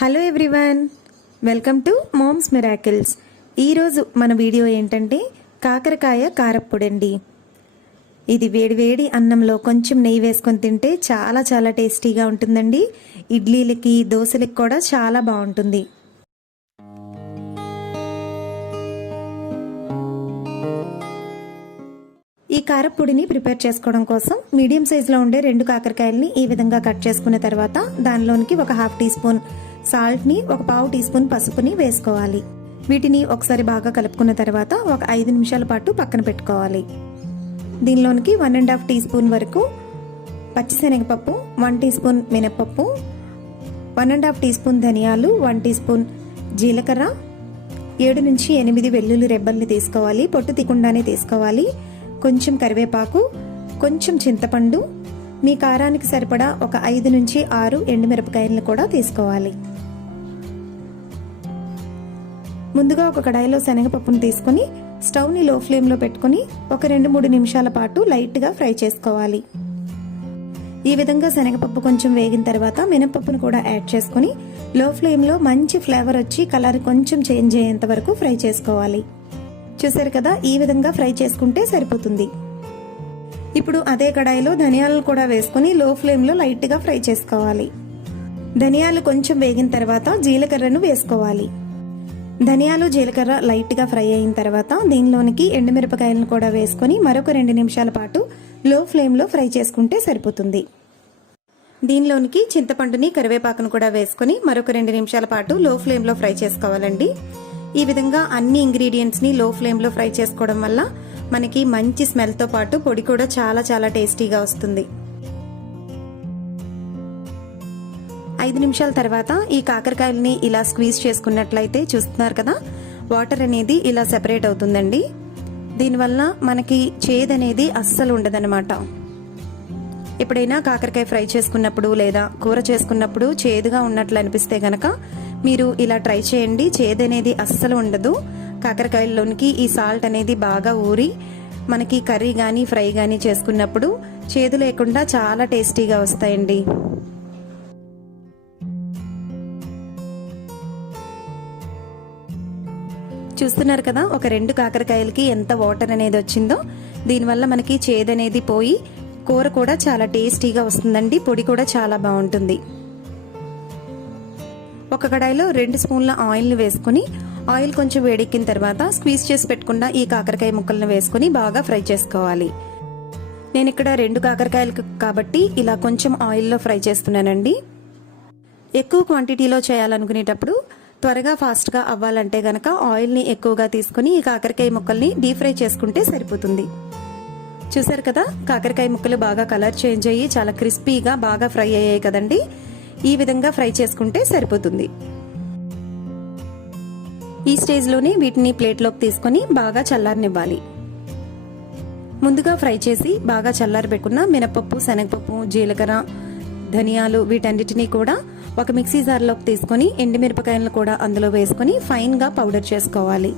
Hello everyone, welcome to Mom's Miracles. ఈరోజు మన video ఏంటంటే కాకరకాయ కారప్పొడి అండి. ఇది వేడివేడి అన్నంలో కొంచెం నెయ్యి వేసుకొని తింటే చాలా చాలా టేస్టీగా ఉంటుందండి. ఇడ్లీలకి దోశలకి కూడా చాలా బాగుంటుంది. ఈ కారప్పొడిని ప్రిపేర్ చేసుకోవడం కోసం మీడియం సైజులో ఉండే 2 కాకరకాయలని ఈ విధంగా కట్ చేసుకున్న తర్వాత దానిలోనికి ఒక ½ టీ స్పూన్ సాల్ట్ని, ఒక ½ టీ స్పూన్ పసుపుని వేసుకోవాలి. వీటిని ఒకసారి బాగా కలుపుకున్న తర్వాత ఒక 5 నిమిషాల పాటు పక్కన పెట్టుకోవాలి. దీనిలోనికి 1½ టీ స్పూన్ వరకు పచ్చిశనగపప్పు, 1 టీ స్పూన్ మినపప్పు, 1½ టీ స్పూన్ ధనియాలు, 1 టీ స్పూన్ జీలకర్ర, 7 నుంచి 8 వెల్లుల్లి రెబ్బల్ని తీసుకోవాలి. పొట్టు తీయకుండానే తీసుకోవాలి. కొంచెం కరివేపాకు, కొంచెం చింతపండు, మీ కారానికి సరిపడా ఒక 5 నుంచి 6 ఎండుమిరపకాయలను కూడా తీసుకోవాలి. ముందుగా ఒక కడాయిలో శనగపప్పును తీసుకొని స్టవ్ని లో ఫ్లేమ్లో పెట్టుకుని ఒక 2-3 నిమిషాల పాటు లైట్గా ఫ్రై చేసుకోవాలి. ఈ విధంగా శనగపప్పు కొంచెం వేగిన తర్వాత మినపప్పును కూడా యాడ్ చేసుకుని లో ఫ్లేమ్లో మంచి ఫ్లేవర్ వచ్చి కలర్ కొంచెం చేంజ్ అయ్యేంత వరకు ఫ్రై చేసుకోవాలి. చూసారు కదా, ఈ విధంగా ఫ్రై చేసుకుంటే సరిపోతుంది. ఇప్పుడు అదే కడాయిలో ధనియాలను కూడా వేసుకుని లో ఫ్లేమ్లో లైట్గా ఫ్రై చేసుకోవాలి. ధనియాలు కొంచెం వేగిన తర్వాత జీలకర్రను వేసుకోవాలి. ధనియాలు జీలకర్ర లైట్గా ఫ్రై అయిన తర్వాత దీనిలోనికి ఎండుమిరపకాయలను కూడా వేసుకొని మరొక 2 నిమిషాల పాటు లో ఫ్లేమ్లో ఫ్రై చేసుకుంటే సరిపోతుంది. దీనిలోనికి చింతపండుని, కరివేపాకును కూడా వేసుకొని మరొక 2 నిమిషాల పాటు లో ఫ్లేమ్లో ఫ్రై చేసుకోవాలండి. ఈ విధంగా అన్ని ఇంగ్రీడియంట్స్ని లో ఫ్లేమ్లో ఫ్రై చేసుకోవడం వల్ల మనకి మంచి స్మెల్తో పాటు పొడి కూడా చాలా చాలా టేస్టీగా వస్తుంది. 5 నిమిషాల తర్వాత ఈ కాకరకాయలని ఇలా స్క్వీజ్ చేసుకున్నట్లయితే చూస్తున్నారు కదా, వాటర్ అనేది ఇలా సెపరేట్ అవుతుందండి. దీనివల్ల మనకి చేదు అనేది అస్సలు ఉండదన్నమాట. ఎప్పుడైనా కాకరకాయ ఫ్రై చేసుకున్నప్పుడు లేదా కూర చేసుకున్నప్పుడు చేదుగా ఉన్నట్లు అనిపిస్తే గనక మీరు ఇలా ట్రై చేయండి. చేదు అనేది అస్సలు ఉండదు. కాకరకాయల్లోనికి ఈ సాల్ట్ అనేది బాగా ఊరి మనకి కర్రీ కానీ ఫ్రై కానీ చేసుకున్నప్పుడు చేదు లేకుండా చాలా టేస్టీగా వస్తాయండి. చూస్తున్నారు కదా, ఒక 2 కాకరకాయలకి ఎంత వాటర్ అనేది వచ్చిందో. దీనివల్ల మనకి చేదు అనేది పోయి కూర కూడా చాలా టేస్టీగా వస్తుందండి. పొడి కూడా చాలా బాగుంటుంది. ఒక కడాయిలో 2 స్పూన్ల ఆయిల్ని వేసుకుని ఆయిల్ కొంచెం వేడెక్కిన తర్వాత స్క్వీజ్ చేసి పెట్టుకున్న ఈ కాకరకాయ ముక్కలను వేసుకుని బాగా ఫ్రై చేసుకోవాలి. నేను ఇక్కడ 2 కాకరకాయలు కాబట్టి ఇలా కొంచెం ఆయిల్లో ఫ్రై చేస్తున్నానండి. ఎక్కువ క్వాంటిటీలో చేయాలనుకునేటప్పుడు త్వరగా ఫాస్ట్గా అవ్వాలంటే గనక ఆయిల్ని ఎక్కువగా తీసుకుని ఈ కాకరకాయ ముక్కల్ని డీప్ ఫ్రై చేసుకుంటే సరిపోతుంది. చూసారు కదా, కాకరకాయ ముక్కలు బాగా కలర్ చేంజ్ అయ్యి చాలా క్రిస్పీగా బాగా ఫ్రై అయ్యాయి కదండి. ఈ విధంగా ఫ్రై చేసుకుంటే సరిపోతుంది. ఈ స్టేజ్లోనే వీటిని ప్లేట్లోకి తీసుకొని బాగా చల్లారనివ్వాలి. ముందుగా ఫ్రై చేసి బాగా చల్లారబెట్టుకున్న మినపప్పు, శనగపప్పు, జీలకర్ర, ధనియాలు వీటన్నిటినీ కూడా ఒక మిక్సీ జార్లోకి తీసుకొని ఎండుమిరపకాయలను కూడా అందులో వేసుకొని ఫైన్గా పౌడర్ చేసుకోవాలి.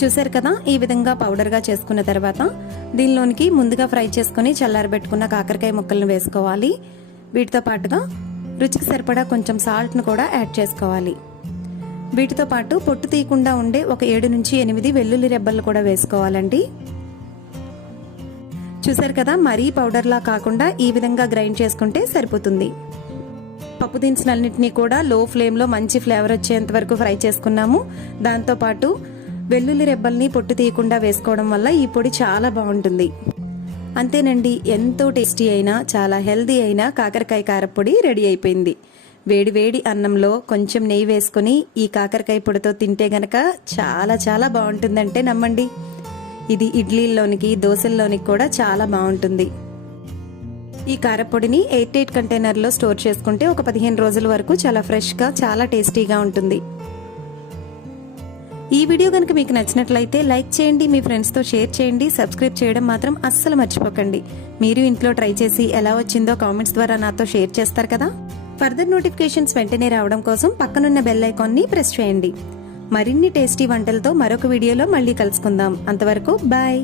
చూసారు కదా, ఈ విధంగా పౌడర్గా చేసుకున్న తర్వాత దీనిలోనికి ముందుగా ఫ్రై చేసుకుని చల్లారబెట్టుకున్న కాకరకాయ ముక్కలను వేసుకోవాలి. వీటితో పాటుగా రుచికి సరిపడా కొంచెం సాల్ట్ను కూడా యాడ్ చేసుకోవాలి. వీటితో పాటు పొట్టు తీయకుండా ఉండే ఒక 7 నుంచి 8 వెల్లుల్లి రెబ్బలు కూడా వేసుకోవాలండి. చూసారు కదా, మరీ పౌడర్లా కాకుండా ఈ విధంగా గ్రైండ్ చేసుకుంటే సరిపోతుంది. పప్పు దినుసులన్నింటినీ కూడా లో ఫ్లేమ్లో మంచి ఫ్లేవర్ వచ్చేంత వరకు ఫ్రై చేసుకున్నాము. దాంతోపాటు వెల్లుల్లి రెబ్బల్ని పొట్టు తీయకుండా వేసుకోవడం వల్ల ఈ పొడి చాలా బాగుంటుంది. అంతేనండి, ఎంతో టేస్టీ అయినా చాలా హెల్దీ అయినా కాకరకాయ కారప్పొడి రెడీ అయిపోయింది. వేడి వేడి అన్నంలో కొంచెం నెయ్యి వేసుకొని ఈ కాకరకాయ పొడితో తింటే గనక చాలా చాలా బాగుంటుందంటే నమ్మండి. ఇది ఇడ్లీల్లోనికి దోశల్లోనికి కూడా చాలా బాగుంటుంది. ఈ కారప్పొడిని 8 కంటైనర్లో స్టోర్ చేసుకుంటే ఒక 15 రోజుల వరకు చాలా ఫ్రెష్గా చాలా టేస్టీగా ఉంటుంది. ఈ వీడియో కనుక మీకు నచ్చినట్లయితే లైక్ చేయండి, మీ ఫ్రెండ్స్తో షేర్ చేయండి, సబ్స్క్రైబ్ చేయడం మాత్రం అస్సలు మర్చిపోకండి. మీరు ఇంట్లో ట్రై చేసి ఎలా వచ్చిందో కామెంట్స్ ద్వారా నాతో షేర్ చేస్తారు కదా. ఫర్దర్ నోటిఫికేషన్స్ వెంటనే రావడం కోసం పక్కనున్న బెల్ ఐకాన్ని ప్రెస్ చేయండి. మరిన్ని టేస్టీ వంటలతో మరొక వీడియోలో మళ్ళీ కలుసుకుందాం. అంతవరకు బాయ్.